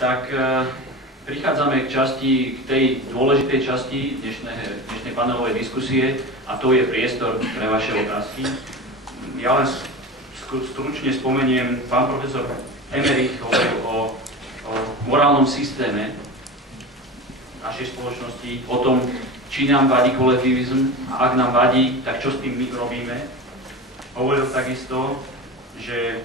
Tak prichádzame k tej dôležitej časti dnešnej panelovej diskusie a to je priestor pre vaše otázky. Ja len stručne spomeniem, pán profesor Emerich hovoril o morálnom systéme našej spoločnosti, o tom, či nám vadí kolektivizm a ak nám vadí, tak čo s tým my robíme. Hovoril takisto, že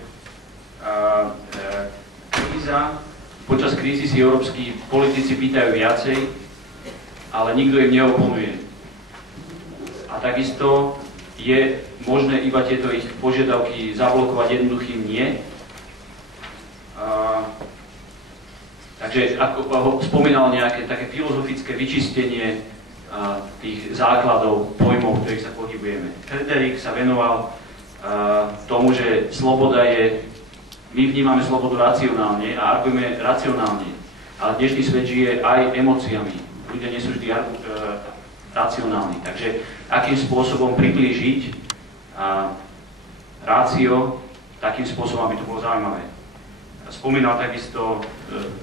počas krízy si európski politici pýtajú viacej, ale nikto im neoponuje. A takisto je možné iba tieto ich požiadavky zablokovať jednoduchým nie. Takže ako spomínal nejaké také filozofické vyčistenie tých základov, pojmov, v ktorých sa pohybujeme. Frederik sa venoval tomu, že sloboda je, my vnímame slobodu racionálne a argumentujeme racionálne, ale dnešný svet žije aj emóciami. Ľudia nie sú vždy racionálni. Takže akým spôsobom priblížiť rácio, takým spôsobom, aby to bolo zaujímavé. Spomínal takisto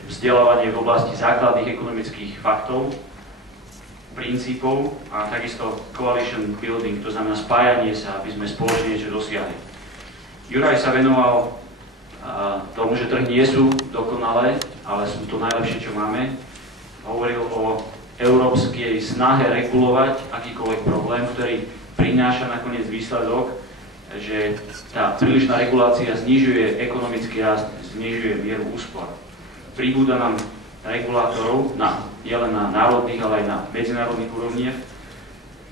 vzdelávanie v oblasti základných ekonomických faktov, princípov a takisto coalition building, to znamená spájanie sa, aby sme spoločne niečo dosiahli. Juraj sa venoval tomu, že trhy nie sú dokonalé, ale sú to najlepšie, čo máme. Hovoril o európskej snahe regulovať akýkoľvek problém, ktorý prináša nakoniec výsledok, že tá prílišná regulácia znižuje ekonomický rast, znižuje mieru úspor. Pribúda nám regulátorov nielen na národných, ale aj na medzinárodných úrovniach.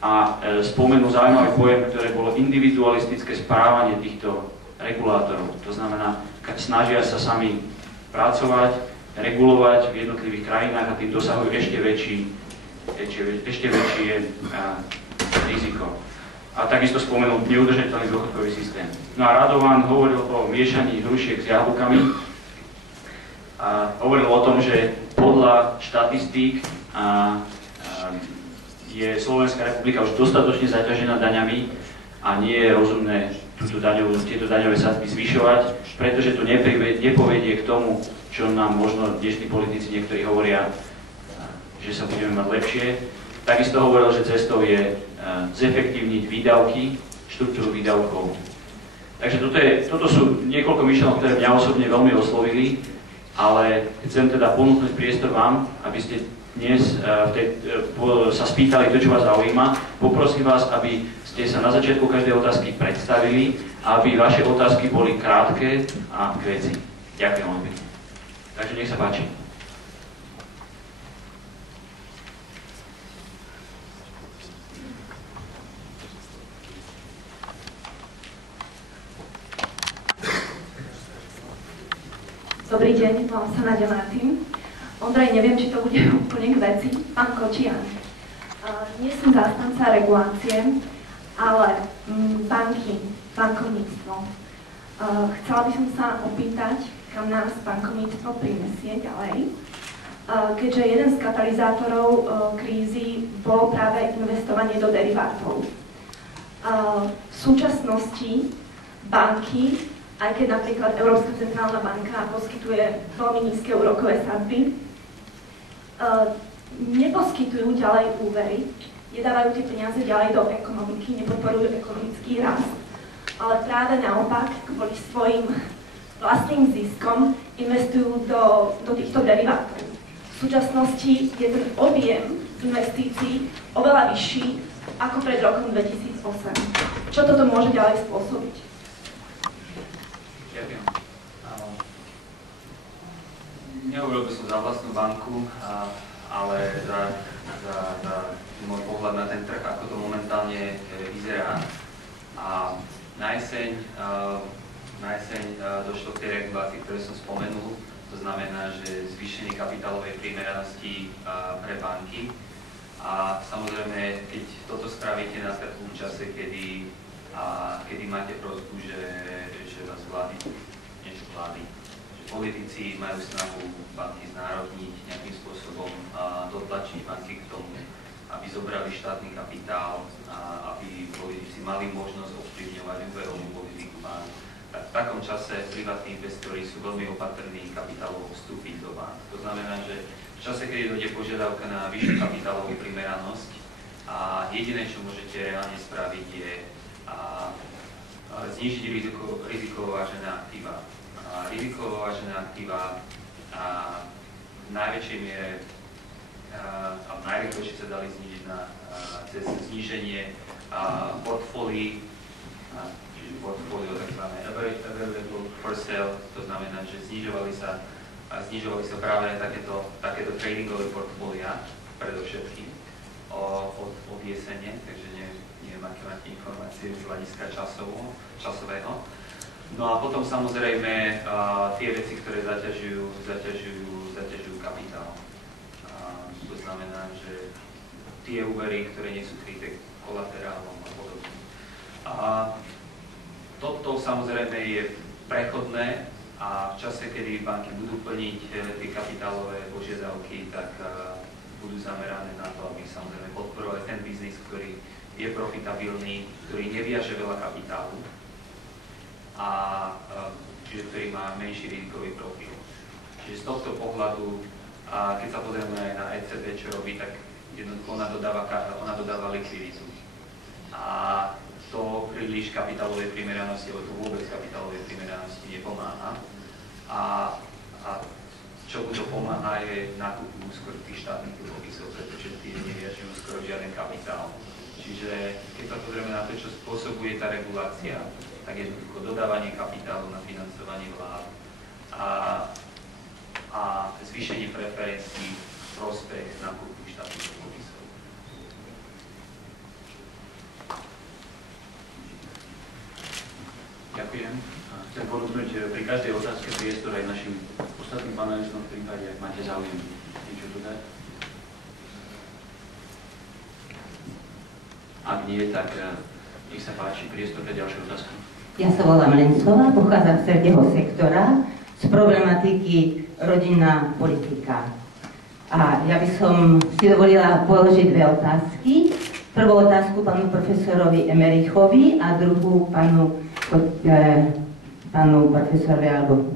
A spomenul zaujímavý pojem, ktoré bolo individualistické správanie týchto regulátorov. To znamená, snažia sa sami pracovať, regulovať v jednotlivých krajinách a tým dosahujú ešte väčšie riziko. A takisto spomenul neudržateľný dôchodkový systém. No a Radovan hovoril o miešaní hrušiek s jablkami a hovoril o tom, že podľa štatistík je Slovenská republika už dostatočne zaťažená daňami a nie je rozumné tieto daňové sadzby zvyšovať, pretože to nepovedie k tomu, čo nám možno dnešní politici niektorí hovoria, že sa budeme mať lepšie. Takisto hovoril, že cestou je zefektívniť výdavky, štruktúru výdavkov. Takže toto sú niekoľko myšlienok, ktoré mňa osobne veľmi oslovili, ale chcem teda ponúknuť priestor vám, aby ste dnes sa spýtali to, čo vás zaujíma. Poprosím vás, aby ste sa na začiatku každej otázky predstavili a aby vaše otázky boli krátke a k veci. Ďakujem veľmi pekne. Takže nech sa páči. Dobrý deň, volám sa Nadia Martin. Ondrej, neviem, či to bude úplne k veci. Pán Kočian, nie som zástanca regulácie, ale banky, bankovníctvo. Chcela by som sa opýtať, kam nás bankovníctvo prinesie ďalej, keďže jeden z katalizátorov krízy bolo práve investovanie do derivátov. V súčasnosti banky, aj keď napríklad Európska centrálna banka poskytuje veľmi nízke úrokové sadzby, neposkytujú ďalej úvery, nedávajú tie peniaze ďalej do ekonomiky, nepodporujú ekonomický rast, ale práve naopak, kvôli svojim vlastným ziskom investujú do týchto derivátov. V súčasnosti je ten objem investícií oveľa vyšší ako pred rokom 2008. Čo toto môže ďalej spôsobiť? Ďakujem. Nehovoril by som za vlastnú banku, ale za môj pohľad na ten trh, ako to momentálne vyzerá. A na jeseň došlo k tej regulácii, ktoré som spomenul. To znamená, že zvýšenie kapitálovej primeranosti pre banky. A samozrejme, keď toto spravíte na takom čase, kedy máte prosbu, že vás vlády, niečo vlády, že politici majú snahu banky znárodniť, nejakým spôsobom dotlačiť banky k tomu, aby zobrali štátny kapitál, aby politici mali možnosť ovplyvňovať úverovú politiku bank. Tak v rovnakom čase privátni investori sú veľmi opatrní kapitálovo vstúpiť do bank. To znamená, že v čase, keď dojde požiadavka na vyššiu kapitálovú primeranosť, a jediné, čo môžete reálne spraviť, je znížiť rizikovo vážené aktíva. Rizikovo vážené aktíva v najväčšej miere a najrýchlejšie sa dali znížiť cez zníženie portfólií, portfólio tzv. available for sale, to znamená, že znižovali sa práve takéto tradingové portfólia predovšetkým od jesene, takže neviem, aké máte informácie z hľadiska časového. No a potom samozrejme tie veci, ktoré zaťažujú kapitál. To znamená, že tie úvery, ktoré nie sú kryté kolaterálom a podobne. Toto samozrejme je prechodné a v čase, kedy banky budú plniť tie kapitálové požiadavky, tak budú zamerané na to, aby samozrejme podporovali ten biznis, ktorý je profitabilný, ktorý neviaže veľa kapitálu a čiže ktorý má menší rizikový profil. Čiže z tohto pohľadu, keď sa pozrieme aj na ECB, čo robí, tak jednoducho ona dodáva likviditu. A to príliš kapitálovej primeranosti, alebo to vôbec kapitálovej primeranosti nepomáha. A čo mu to pomáha, je nákup skôr tých štátnych dlhopisov, pretože tie neviažujú skoro žiaden kapitál. Čiže keď sa pozrieme na to, čo spôsobuje tá regulácia, tak jednoducho dodávanie kapitálu na financovanie vlád a zvýšenie preferencií v prospech nákupu štátnych dlhopisov. Ďakujem. Chcem ponúknuť pri každej otázke priestor aj našim ostatným panelistom v prípade, ak máte záujem niečo dodať. Ak nie, tak nech sa páči, priestor pre ďalšiu otázku. Ja sa volám Lencová, pochádzam z tretieho sektora, z problematiky rodinná politika. A ja by som si dovolila položiť dve otázky. Prvú otázku pánu profesorovi Emerichovi a druhú pánu profesorovi alebo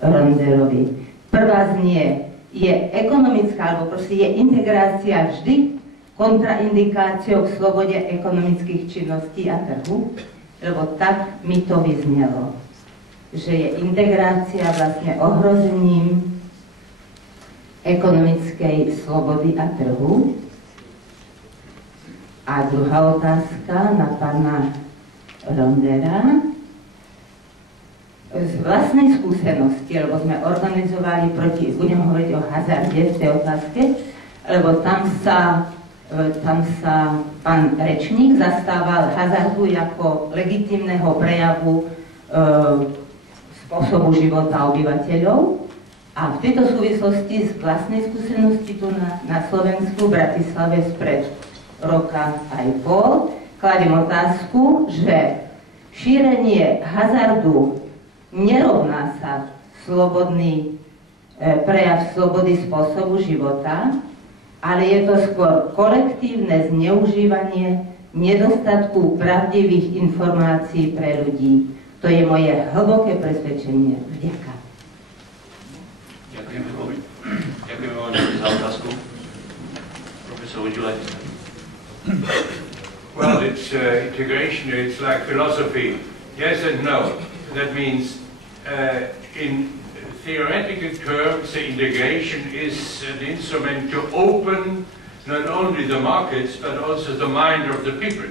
Ronderovi. Prvá znie, je ekonomická, alebo proste je integrácia vždy kontraindikáciou k slobode ekonomických činností a trhu? Lebo tak mi to vyznelo, že je integrácia vlastne ohrozením ekonomickej slobody a trhu. A druhá otázka na pána Rondera. Z vlastnej skúsenosti, lebo sme organizovali budem hovoriť o hazarde v tej otázke, lebo tam sa pán rečník zastával hazardu ako legitímneho prejavu spôsobu života obyvateľov. A v tejto súvislosti z vlastnej skúsenosti tu na Slovensku, v Bratislave spred roka aj pol, kladiem otázku, že šírenie hazardu nerovná sa slobodný prejav slobody spôsobu života, ale je to skôr kolektívne zneužívanie nedostatku pravdivých informácií pre ľudí. To je moje hlboké presvedčenie. Vďaka. Ďakujem veľmi. Ďakujem veľmi za otázku. Profesor, would you like to start? Well, it's integration, it's like philosophy. Yes and no. That means in theoretical terms, the integration is an instrument to open not only the markets, but also the mind of the people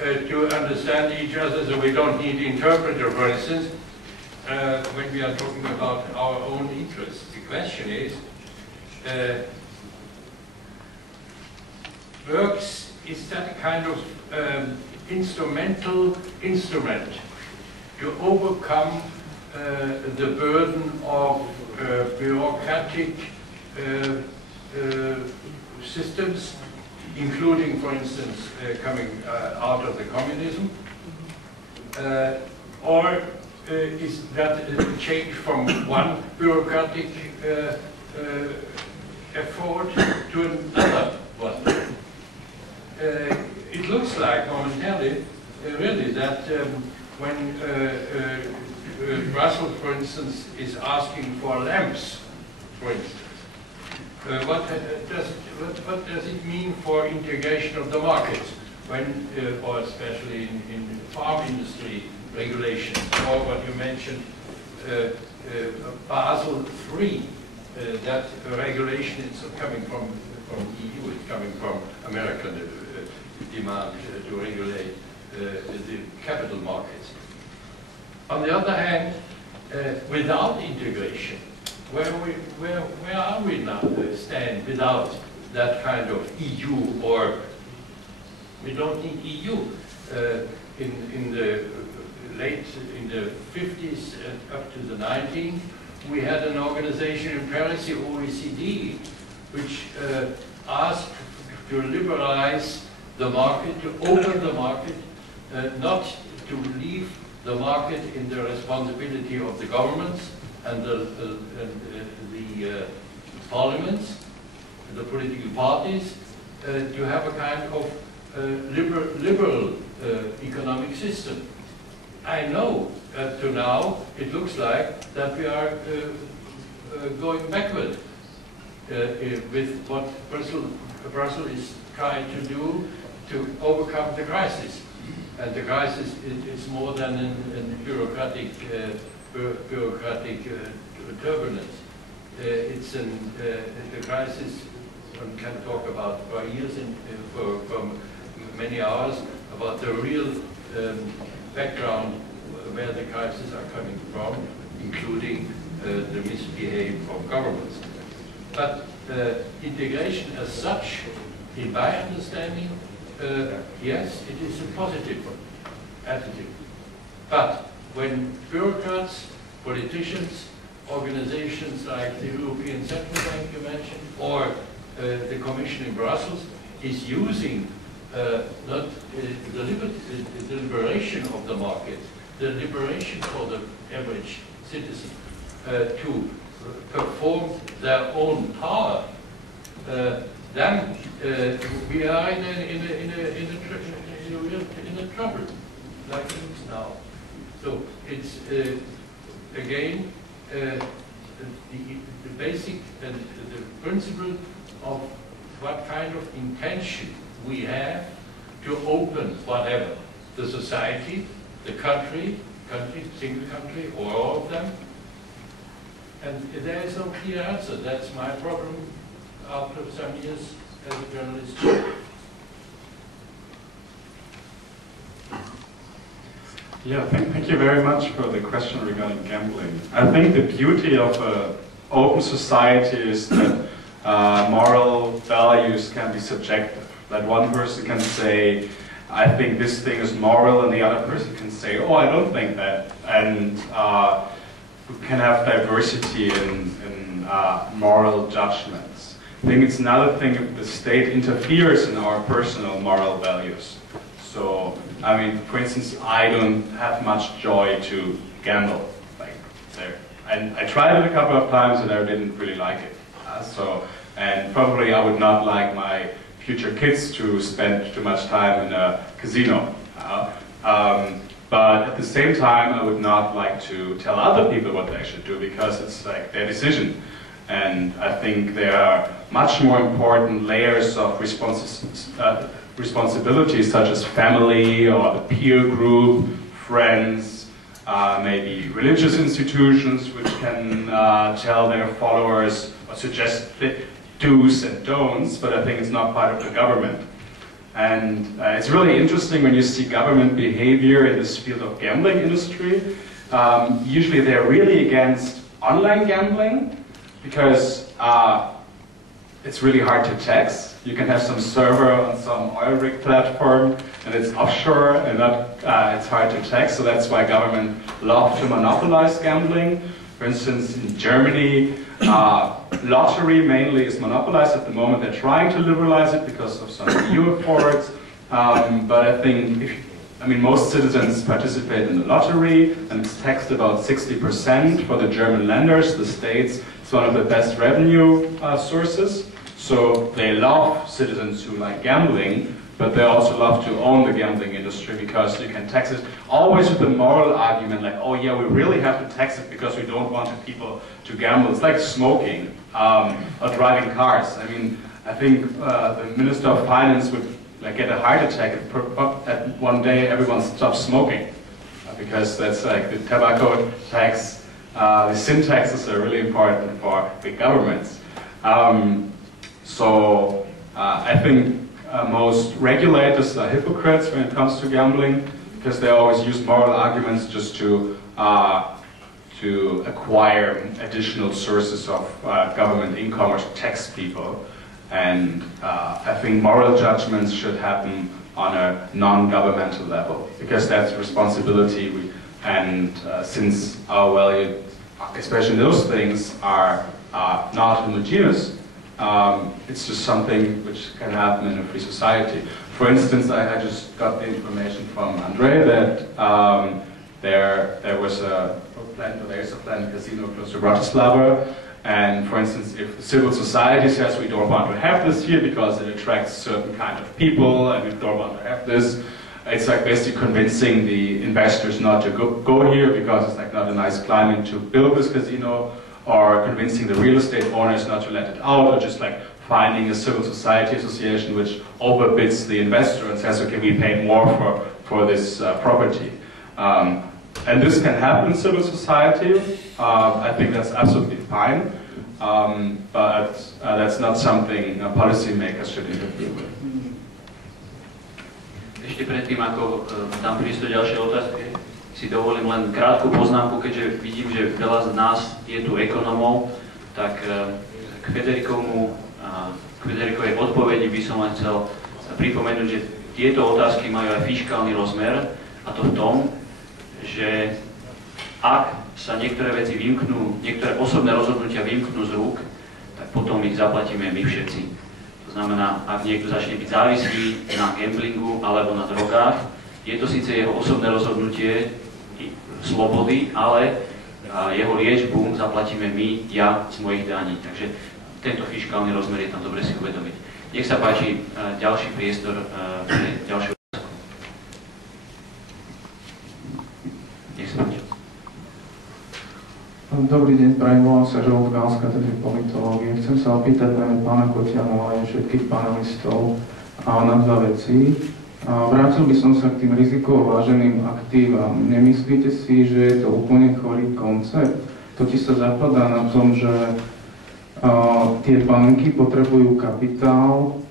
to understand each other, so we don't need interpreter, for instance, when we are talking about our own interests. The question is, is that a kind of instrumental instrument to overcome the burden of bureaucratic systems, including, for instance, coming out of the communism? Or is that a change from one bureaucratic effort to another one? It looks like momentarily, really, that when Brussels, for instance, is asking for lamps, for instance. What does it mean for integration of the market, when, or especially in farm industry regulations, or what you mentioned, Basel III, that regulation is coming from EU, it's coming from American demand to regulate the capital markets. On the other hand, without integration, where are we now stand without that kind of EU, or we don't need EU. In the 50s and up to the 90s, we had an organization in Paris, the OECD, which asked to liberalize the market, to open the market, not to leave the market in the responsibility of the governments and the parliaments, the political parties, to have a kind of liberal economic system. I know that to now it looks like that we are going backward with what Brussels is trying to do to overcome the crisis. And the crisis is more than a bureaucratic turbulence. It's the crisis. One can talk about for years and for many hours about the real background where the crises are coming from, including the misbehavior of governments. But integration as such, in my understanding, yes, it is a positive attitude. But when bureaucrats, politicians, organizations like the European Central Bank you mentioned, or the Commission in Brussels is using not the liberation of the market, the liberation for the average citizen to perform their own power, then we are in a trouble, like it is now. So it's again the basic and the principle of what kind of intention we have to open whatever, the society, the country, single country, or all of them. And there is no clear answer. That's my problem after some years as a journalist. Yeah, thank you very much for the question regarding gambling. I think the beauty of an open society is that moral values can be subjective. That one person can say, I think this thing is moral, and the other person can say, oh, I don't think that. And we can have diversity in moral judgments. I think it's another thing if the state interferes in our personal moral values. So, I mean, for instance, I don't have much joy to gamble. Like, and I tried it a couple of times and I didn't really like it. And probably I would not like my future kids to spend too much time in a casino. But at the same time, I would not like to tell other people what they should do because it's like their decision. And I think there are much more important layers of responsibilities such as family or the peer group, friends, maybe religious institutions which can tell their followers or suggest do's and don'ts, but I think it's not part of the government. And it's really interesting when you see government behavior in this field of gambling industry. Usually they're really against online gambling because it's really hard to tax. You can have some server on some oil rig platform and it's offshore and it's hard to tax, so that's why government love to monopolize gambling. For instance, in Germany, lottery mainly is monopolized at the moment. They're trying to liberalize it because of some EU efforts. But I think, most citizens participate in the lottery, and it's taxed about 60% for the German lenders, the states. It's one of the best revenue sources. So they love citizens who like gambling but they also love to own the gambling industry because you can tax it, always with the moral argument like, oh yeah, we really have to tax it because we don't want people to gamble. It's like smoking or driving cars. I mean, I think the Minister of Finance would like get a heart attack if one day everyone stops smoking, because that's like the tobacco tax, the sin taxes are really important for big governments. So I think most regulators are hypocrites when it comes to gambling, because they always use moral arguments just to acquire additional sources of government income or to tax people. And I think moral judgments should happen on a non-governmental level, because that's a responsibility. And since our values, especially those things, are not homogeneous, it's just something which can happen in a free society. For instance, I just got the information from Andre that there's a planned casino close to Bratislava. And for instance, if the civil society says we don't want to have this here because it attracts certain kind of people and we don't want to have this, it's like basically convincing the investors not to go here because it's like not a nice climate to build this casino, or convincing the real estate owners not to let it out, or just like finding a civil society association which overbids the investor and says, okay, we pay more for this property. And this can happen in civil society. I think that's absolutely fine, but that's not something policymakers should interfere with. Ešte predtým, ako dám priestor ďalšej otázke, si dovolím len krátku poznámku, keďže vidím, že veľa z nás je tu ekonomov, tak k Federikovej odpovedi by som len chcel pripomenúť, že tieto otázky majú aj fiškálny rozmer, a to v tom, že ak sa niektoré veci vymknú, niektoré osobné rozhodnutia vymknú z rúk, tak potom ich zaplatíme my všetci. To znamená, ak niekto začne byť závislý na gamblingu alebo na drogách, je to síce jeho osobné rozhodnutie slobody, ale jeho liečbu zaplatíme my, ja z mojich daní. Takže tento fiškálny rozmer je tam dobre si uvedomiť. Nech sa páči, ďalší priestor pre ďalšiu otázku. Nech sa páči. Dobrý deň, prajem, volám sa Žolt Gál z katedry politológie. Chcem sa opýtať najmä pána Kotianu, ale aj všetkých panelistov na dva veci. Vrátil by som sa k tým rizikovo váženým aktívam. Nemyslíte si, že je to úplne chorý koncept? Totiž sa zakladá na tom, že tie banky potrebujú kapitál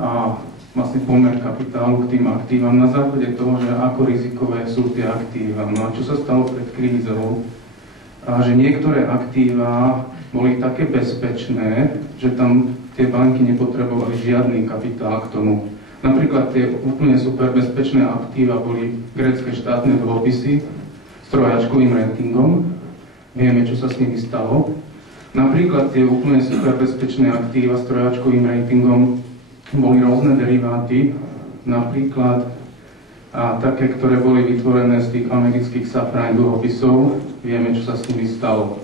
a vlastne pomer kapitálu k tým aktívam na základe toho, že ako rizikové sú tie aktíva. No a čo sa stalo pred krízou? Že niektoré aktíva boli také bezpečné, že tam tie banky nepotrebovali žiadny kapitál k tomu. Napríklad tie úplne super bezpečné aktíva boli grécke štátne dlhopisy s trojačkovým ratingom. Vieme, čo sa s nimi stalo. Napríklad tie úplne super bezpečné aktíva s trojačkovým ratingom boli rôzne deriváty, napríklad také, ktoré boli vytvorené z tých amerických subprime dlhopisov. Vieme, čo sa s nimi stalo.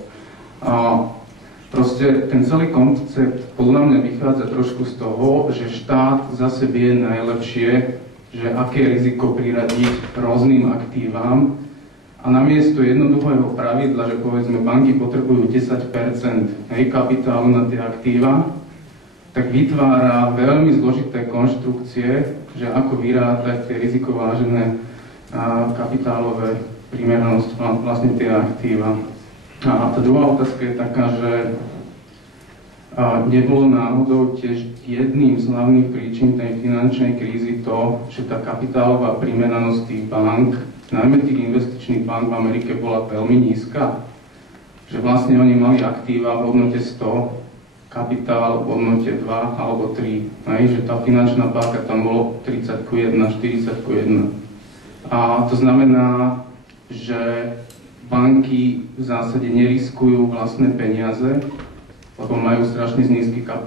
Proste ten celý koncept podľa mňa vychádza trošku z toho, že štát zase vie najlepšie, že aké riziko priradiť rôznym aktívam, a namiesto jednoduchého pravidla, že povedzme banky potrebujú 10% kapitálu na tie aktíva, tak vytvára veľmi zložité konštrukcie, že ako vyrátať tie rizikovážené kapitálové primeranosť vlastne tie aktíva. A tá druhá otázka je taká, že nebolo náhodou tiež jedným z hlavných príčin tej finančnej krízy to, že tá kapitálová primeranosť tých bank, najmä tých investičných bank v Amerike, bola veľmi nízka. Že vlastne oni mali aktíva v hodnote 100, kapitál v hodnote 2 alebo 3. Že tá finančná páka tam bolo 30:1, 40:1. A to znamená, že banky v zásade neriskujú vlastné peniaze, lebo majú strašne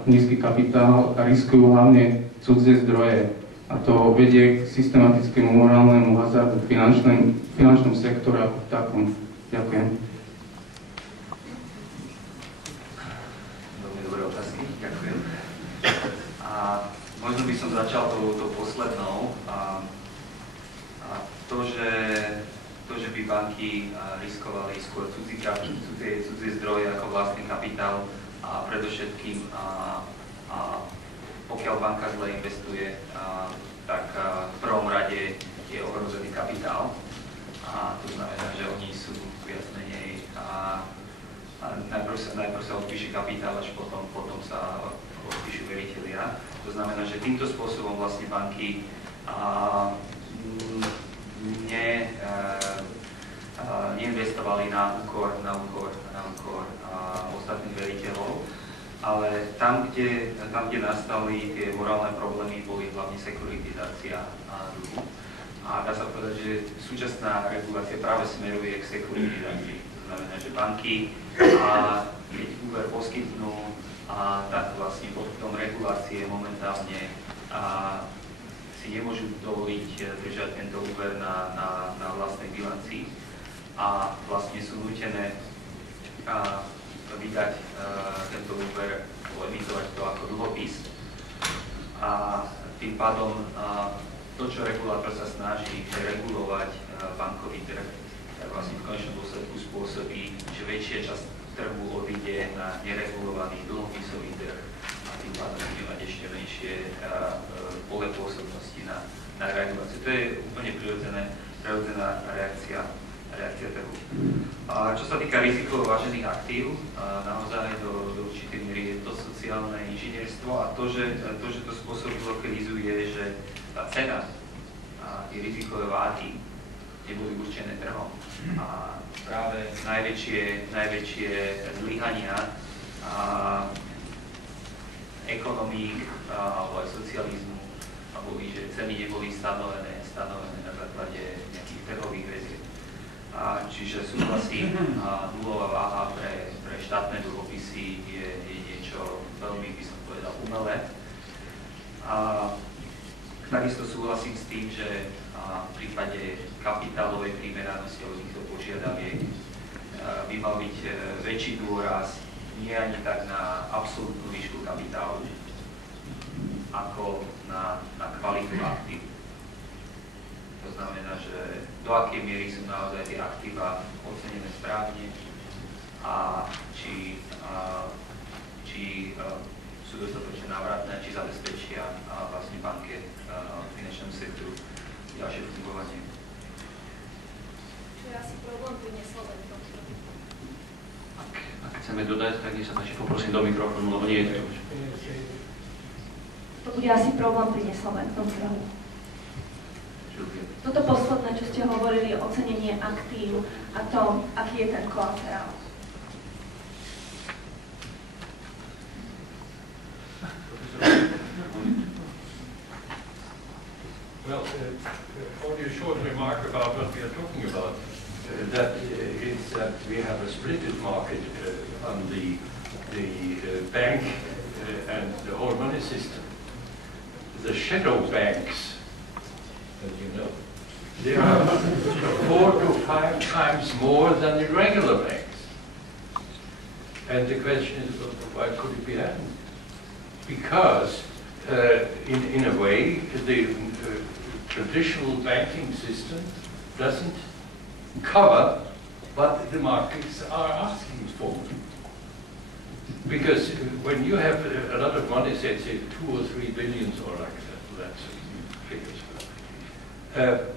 nízky kapitál a riskujú hlavne cudzie zdroje. A to vedie k systematickému morálnemu hazardu v finančnom sektore ako v takom. Ďakujem. Veľmi dobré otázky, ďakujem. A možno by som začal tou poslednou. To, že by banky riskovali skôr cudzie zdroje ako vlastný kapitál a predovšetkým pokiaľ banka zle investuje, tak v prvom rade je ohrozený kapitál. A to znamená, že oni sú viac menej najprv sa odpíše kapitál, až potom sa odpíšu veritelia. To znamená, že týmto spôsobom vlastne banky neinvestovali na úkor ostatných veriteľov, ale tam, kde nastali tie morálne problémy, boli hlavne sekuritizácia dlhu. A dá sa povedať, že súčasná regulácia práve smeruje k sekuritizácii. To znamená, že banky, keď úver poskytnú, tak vlastne pod tom regulácie momentálne si nemôžu dovoliť držať tento úver na vlastnej bilancii a vlastne sú nútené vydať tento úver, emitovať to ako dlhopis. A tým pádom to, čo regulátor sa snaží regulovať bankový trh, tak vlastne v konečnom dôsledku spôsobí, že väčšia časť trhu odíde na neregulovaný dlhopisový trh a tým pádom bude mať ešte menšie pole pôsobnosti na reguláciu. To je úplne prirodzená reakcia trhu. Čo sa týka rizikovo vážených aktív, naozaj do určitej miery je to sociálne inžinierstvo a to, že to spôsobilo krízu, je, že tá cena a tie rizikové váhy neboli určené trhom. A práve najväčšie zlyhania ekonomík alebo aj socializmu boli, že ceny neboli stanovené na základe nejakých trhových väzieb. Čiže súhlasím, nulová váha pre štátne dlhopisy je niečo veľmi, by som povedal, umelé. Takisto súhlasím s tým, že v prípade kapitálovej primeranosti alebo týchto požiadaviek by mal byť väčší dôraz nie ani tak na absolútnu výšku kapitálu, ako na kvalitu aktív. To znamená, že do akej miery sú naozaj tie aktíva ocenené správne a či sú dostatočne návratné, či zabezpečia vlastne banke finančnému sektoru ďalšie fungovanie. Čo je asi problém pri nesolventnosti? Ak chceme dodať, tak nech sa páči, poprosím do mikrofónu, lebo nie je to už. To bude asi problém pri nesolventnom trhu. Toto posledné, čo ste hovorili, ocenenie aktív a to, aký je ten kolaterál. Well, only a short remark about what we are talking about. That is that we have a splitted market on the bank and the whole money system. The shadow banks, as you know, they are 4 to 5 times more than the regular banks. And the question is, why could it be happening? Because in a way, the traditional banking system doesn't cover what the markets are asking for. Because when you have a lot of money, say 2 or 3 billion or like that, that's figures.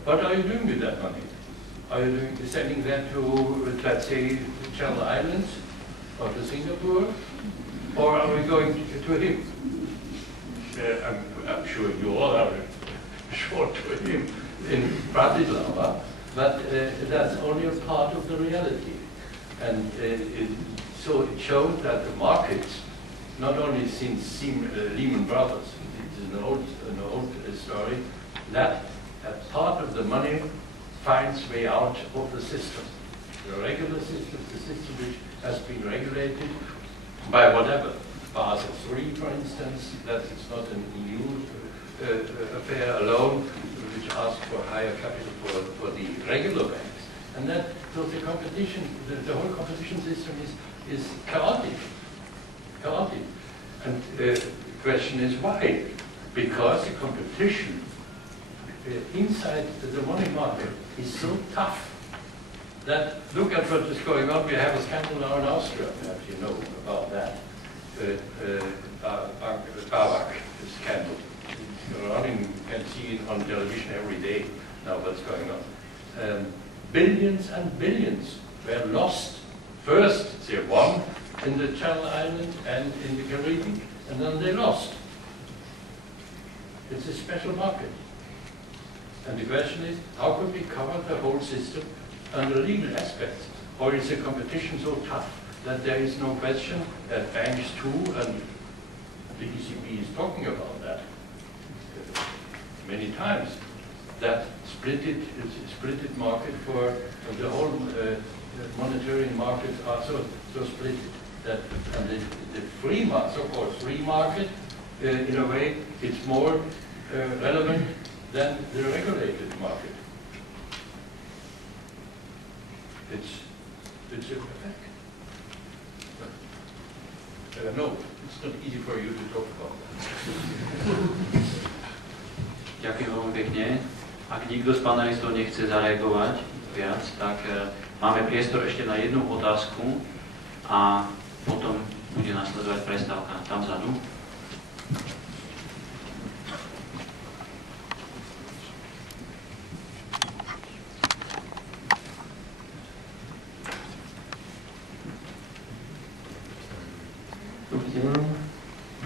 What are you doing with that money? Are you sending that to, let's say, the Channel Islands or to Singapore? Or are we going to him? I'm sure you all are short to him in Bratislava, but that's only a part of the reality. And so it shows that the markets, not only since Lehman Brothers, it's an old story, that part of the money finds way out of the system. The regular system, the system which has been regulated by whatever. Basel III, for instance, that is not an EU affair alone, which asks for higher capital for the regular banks. And that, so the competition, the whole competition system is chaotic. And the question is why? because the competition inside the money market is so tough that, look at what is going on. We have a scandal now in Austria, perhaps you know about that. Babak scandal. You can see it on television every day now what's going on. Billions and billions were lost. First they won in the Channel Islands and in the Caribbean, and then they lost. It's a special market. And the question is, how could we cover the whole system under legal aspects? Or is the competition so tough that there is no question that banks too, and the ECB is talking about that many times, that splitted market for the whole monetary markets are so split that, and the free market, so-called free market, in a way, it's more relevant than the regulated market. It's a fact. No, it's not easy for you to talk about that. Ďakujem veľmi pekne. Ak nikto z panelistov nechce zareagovať viac, tak máme priestor ešte na jednu otázku a potom bude nasledovať prestávka tam vzadu. Dobrý deň,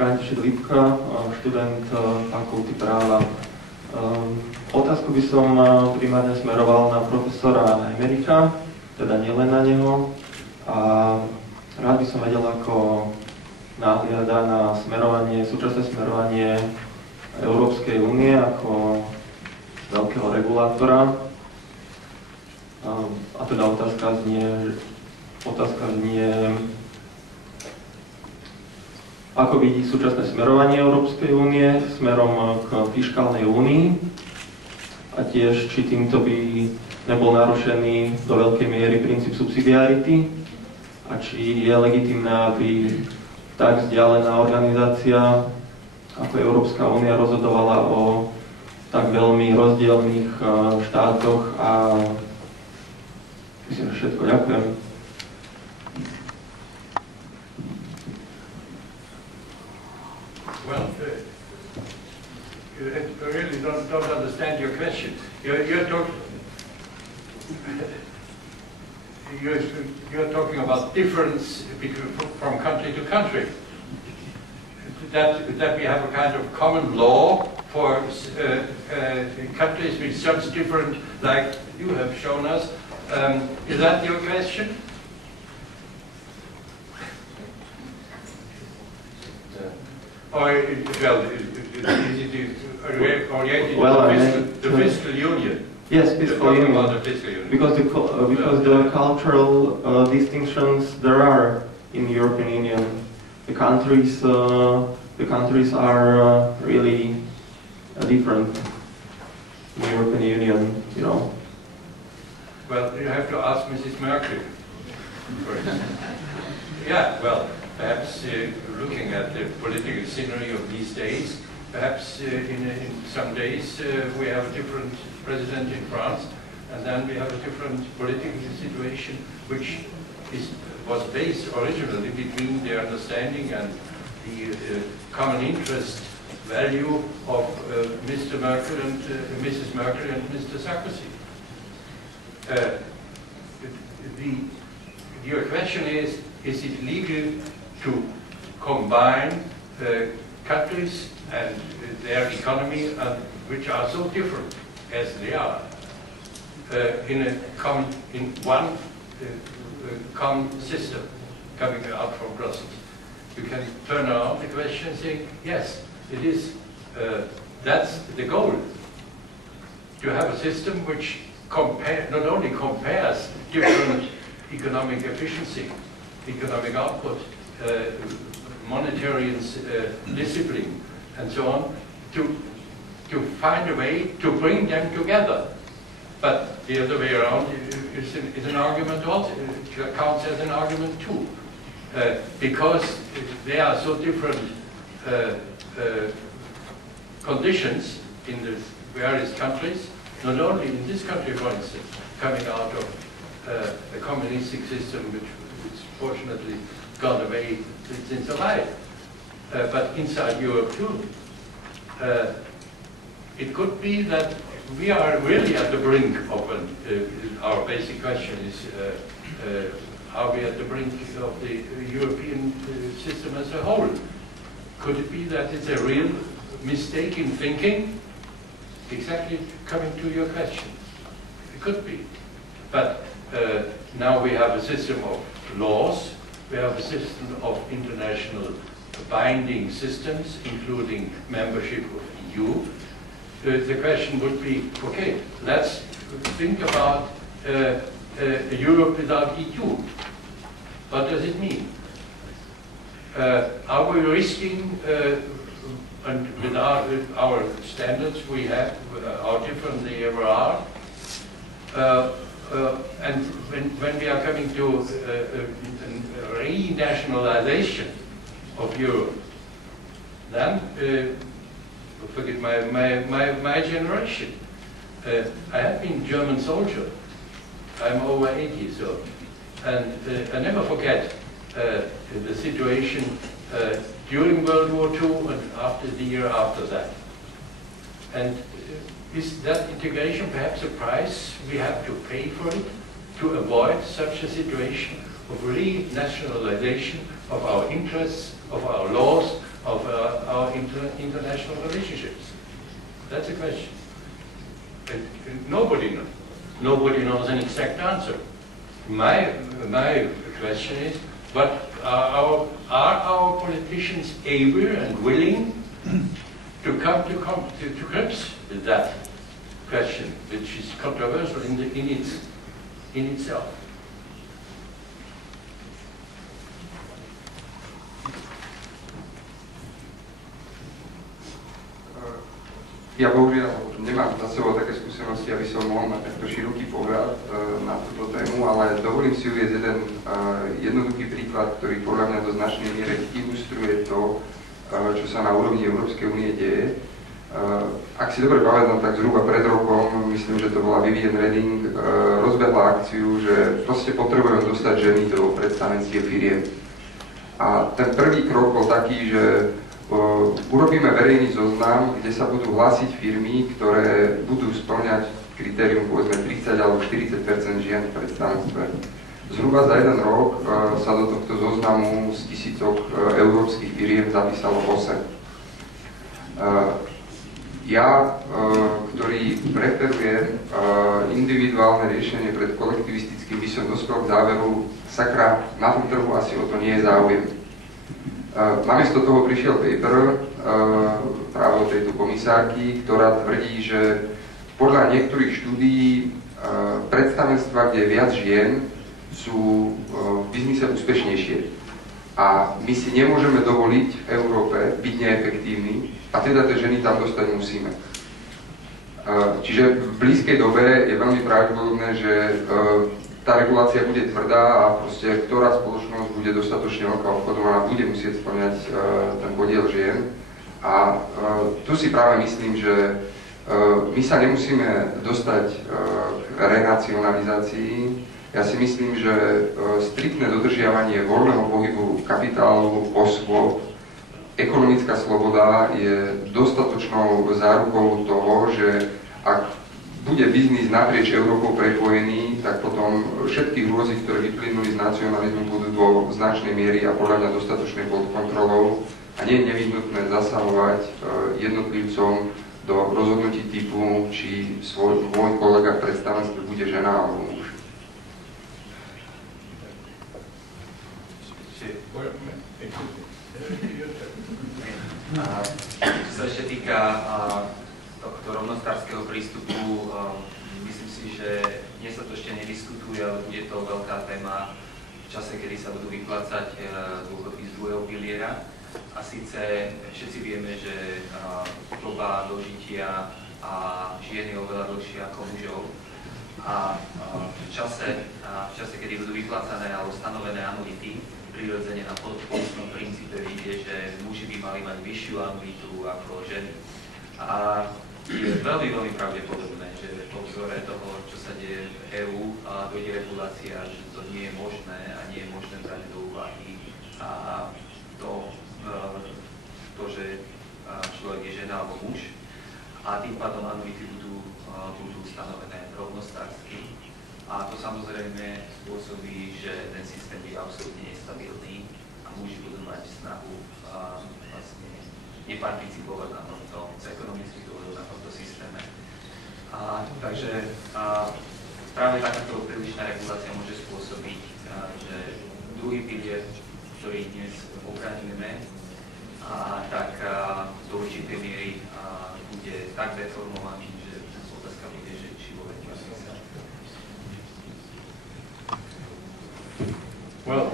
František Lipka, študent fakulty práva. Otázku by som primárne smeroval na profesora Emerika, teda nielen na neho. A rád by som vedel, ako nahliada na súčasné smerovanie Európskej únie ako veľkého regulátora. A teda otázka znie, ako vidí súčasné smerovanie Európskej únie smerom k fiškálnej únii a tiež, či týmto by nebol narušený do veľkej miery princíp subsidiarity a či je legitimné, aby tak vzdialená organizácia ako Európska únia rozhodovala o tak veľmi rozdielnych štátoch a myslím, že všetko. Ďakujem. Well, I really don't understand your question. You're talking about difference from country to country. That we have a kind of common law for countries with such different, like you have shown us. Is that your question? Or, well, is it oriented to the fiscal union? Yes, fiscal union. About the fiscal union. Because the cultural distinctions there are in the European Union. The countries are really different in the European Union, you know. Well, you have to ask Mrs. Merkel. Yeah, well, perhaps looking at the political scenery of these days, perhaps in some days we have a different president in France, and then we have a different political situation, which was based originally between the understanding and the common interest value of Mr. Merkel and Mrs. Merkel and Mr. Sarkozy. Your question is it legal to combine countries and their economy, which are so different as they are, in one common system coming out from Brussels? You can turn around the question and say, yes, it is. That's the goal. To have a system which not only compares different economic efficiency, economic output, monetary discipline, and so on, to find a way to bring them together. But the other way around is an argument also, it counts as an argument too. Because they are so different conditions in the various countries, not only in this country, for instance, coming out of a communistic system which fortunately gone away since a while, but inside Europe too. It could be that we are really at the brink of our basic question is, are we at the brink of the European system as a whole? Could it be that it's a real mistake in thinking? Exactly coming to your question. It could be. But now we have a system of laws, we have a system of international binding systems, including membership of EU. The question would be, okay, let's think about Europe without EU. What does it mean? Are we risking, and with our standards we have, how different they ever are, and when we are coming to renationalization of Europe, then forget my generation. I have been a German soldier. I'm over 80 years old, and I never forget the situation during World War II and after the year after that. And is that integration perhaps a price we have to pay for it to avoid such a situation of renationalization of our interests, of our laws, of our international relationships? That's a question. And nobody knows. Nobody knows an exact answer. My question is, but are our politicians able and willing to come to grips with that question, which is controversial in itself? Ja bohužiaľ nemám za sebou také skúsenosti, aby som mohol mať takto široký pohľad na túto tému, ale dovolím si uvieť jeden jednoduchý príklad, ktorý podľa mňa do značnej miery ilustruje to, čo sa na úrovni Európskej únie deje. Ak si dobre pamätám, tak zhruba pred rokom, myslím, že to bola Vivienne Reding, rozbehla akciu, že proste potrebujeme dostať ženy do predstavenstiev firiem. A ten prvý krok bol taký, že urobíme verejný zoznam, kde sa budú hlásiť firmy, ktoré budú spĺňať kritérium povedzme 30 alebo 40% žien v predstavenstve. Zhruba za jeden rok sa do tohto zoznamu z tisícok európskych firiem zapísalo 8. Ja, ktorý preferuje individuálne riešenie pred kolektivistickým, by som dospel k záveru, sakra, na tom trhu asi o to nie je záujem. Namiesto toho prišiel paper práve od tejto komisárky, ktorá tvrdí, že podľa niektorých štúdií predstavenstva, kde je viac žien, sú v biznise úspešnejšie. A my si nemôžeme dovoliť v Európe byť neefektívni a teda tie ženy tam dostať musíme. Čiže v blízkej dobe je veľmi pravdepodobné, že tá regulácia bude tvrdá a proste ktorá spoločnosť bude dostatočne veľká obchodovaná, bude musieť spĺňať ten podiel žien. A tu si práve myslím, že my sa nemusíme dostať k renacionalizácii. Ja si myslím, že striktné dodržiavanie voľného pohybu kapitálu, osôb, ekonomická sloboda je dostatočnou zárukou toho, že ak bude biznis naprieč Európou prepojený, tak potom všetky hrôzy, ktoré vyplynuli z nacionalizmu, budú do značnej miery a podľa mňa dostatočne pod kontrolou a nie je nevyhnutné zasahovať jednotlivcom do rozhodnutí typu, či môj kolega v predstavenstve bude žena alebo muž. Čo sa ešte týka tohto rovnostárskeho prístupu, myslím si, že dnes sa to ešte nediskutuje, ale bude to veľká téma v čase, kedy sa budú vyplácať dôchodky z druhého piliera. A síce všetci vieme, že doba dožitia a žien je oveľa dlhšia ako mužov. A v čase, kedy budú vyplácané alebo stanovené anuity, prirodzene na podporučnom princípe vidie, že muži by mali mať vyššiu anuitu ako ženy. A je veľmi, veľmi pravdepodobné, že po vzore toho, čo sa deje v EÚ, dojde regulácia, že to nie je možné a nie je možné brať do úvahy a to, že človek je žena alebo muž, a tým pádom anuity budú stanovené rovnostársky. A to samozrejme spôsobí, že ten systém je absolútne nestabilný a muži budú mať snahu vlastne neparticipovať na tomto, z ekonomických dôvodov na tomto systéme. Takže práve takáto prílišná regulácia môže spôsobiť, že druhý pilier, ktorý dnes ochraňujeme, tak do určitej miery bude tak deformovaný, že otázka bude, že či vôbec má zmysel. Well,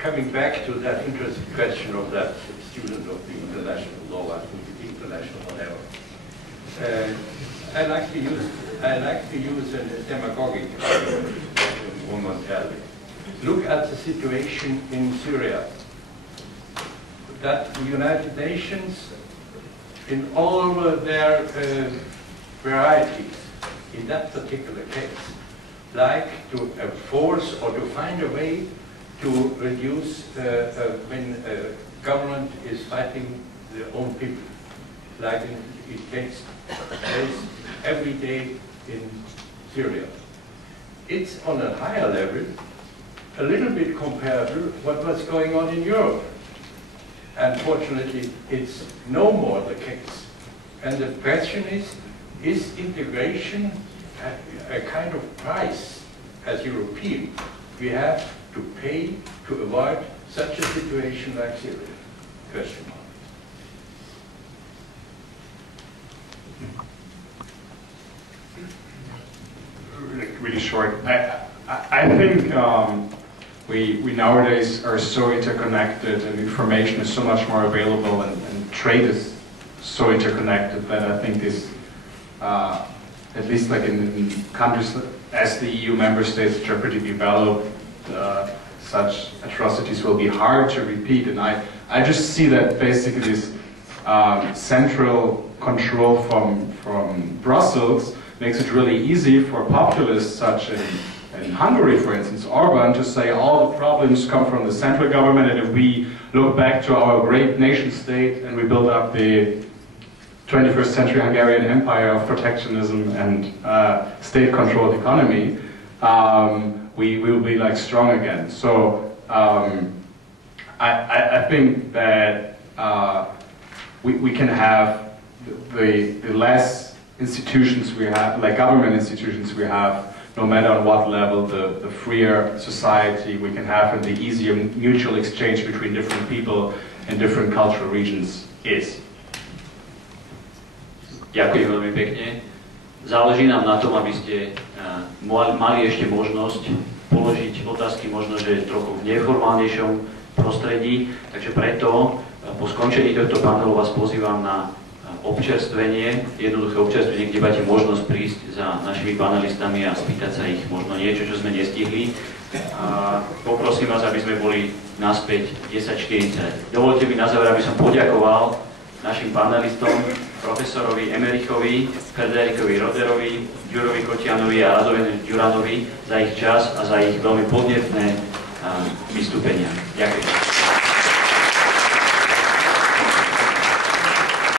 coming back to that interesting question of that student of the international law, I think it's international whatever. I like to use a demagogic argument momentarily. Look at the situation in Syria. That the United Nations, in all their varieties, in that particular case, like to enforce or to find a way to reduce when government is fighting their own people, like it takes place every day in Syria. It's on a higher level, a little bit comparable what was going on in Europe. Unfortunately, it's no more the case. And the question is integration a kind of price as European we have to pay to avoid such a situation like Syria? Question mark. Really short. I think we nowadays are so interconnected and information is so much more available and trade is so interconnected that I think this, at least like in countries as the EU member states which are pretty developed, such atrocities will be hard to repeat. And I just see that basically this central control from Brussels makes it really easy for populists such in Hungary, for instance, Orban, to say all the problems come from the central government, and if we look back to our great nation state and we build up the 21st century Hungarian empire of protectionism and state-controlled economy, we will be like strong again. So I think that we can have the less institutions we have, like government institutions we have, no matter on what level, the freer society we can have and the easier mutual exchange between different people in different cultural regions is. Ďakujem veľmi pekne. Záleží nám na tom, aby ste mali ešte možnosť položiť otázky možno, že trochu v neformálnejšom prostredí. Takže preto po skončení tohto panelu vás pozývam na občerstvenie, jednoduché občerstvenie, kde máte možnosť prísť za našimi panelistami a spýtať sa ich možno niečo, čo sme nestihli. A poprosím vás, aby sme boli naspäť 10:40. Dovolte mi na záver, aby som poďakoval našim panelistom, profesorovi Emerichovi, Frederikovi Roderovi, Ďurovi Kotianovi a Radovenu Ďuranovi za ich čas a za ich veľmi podnetné vystúpenia. Ďakujem.